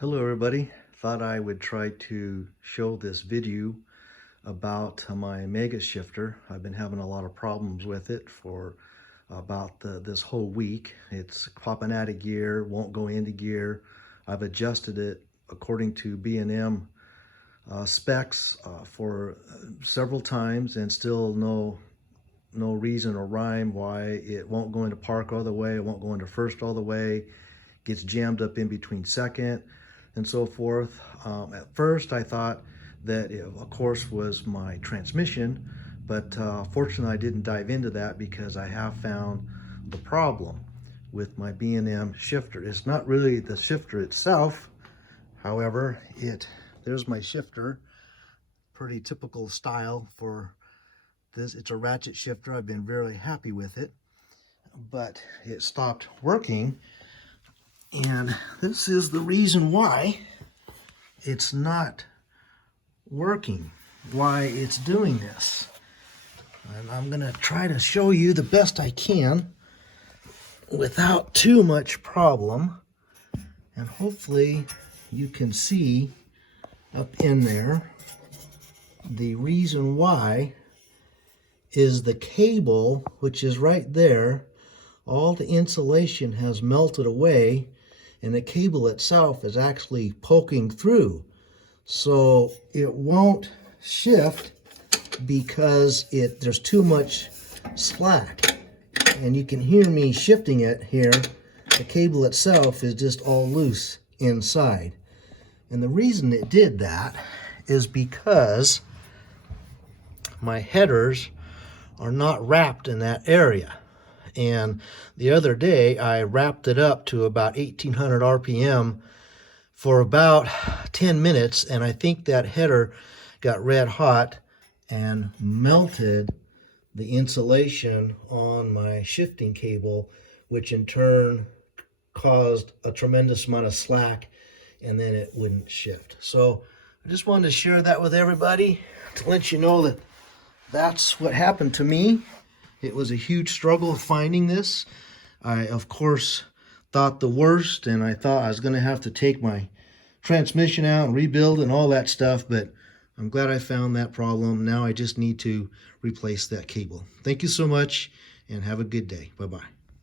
Hello everybody, thought I would try to show this video about my mega shifter. I've been having a lot of problems with it for about this whole week. It's popping out of gear, won't go into gear. I've adjusted it according to B&M specs for several times, and still no reason or rhyme why it won't go into park all the way, it won't go into first all the way, gets jammed up in between second and so forth. At first I thought that it, of course, was my transmission, but fortunately I didn't dive into that because I have found the problem with my B&M shifter. It's not really the shifter itself. However, there's my shifter, pretty typical style for this. It's a ratchet shifter. I've been very happy with it, but it stopped working. And this is the reason why it's not working, why it's doing this. And I'm going to try to show you the best I can without too much problem. And hopefully you can see up in there the reason why is the cable, which is right there. All the insulation has melted away, and the cable itself is actually poking through. So it won't shift because there's too much slack. And you can hear me shifting it here. The cable itself is just all loose inside. And the reason it did that is because my headers are not wrapped in that area. And the other day I wrapped it up to about 1800 RPM for about 10 minutes, and I think that header got red hot and melted the insulation on my shifting cable, which in turn caused a tremendous amount of slack, and then it wouldn't shift. So I just wanted to share that with everybody to let you know that that's what happened to me. It was a huge struggle finding this. I, of course, thought the worst, and I thought I was going to have to take my transmission out and rebuild and all that stuff, but I'm glad I found that problem. Now I just need to replace that cable. Thank you so much, and have a good day. Bye-bye.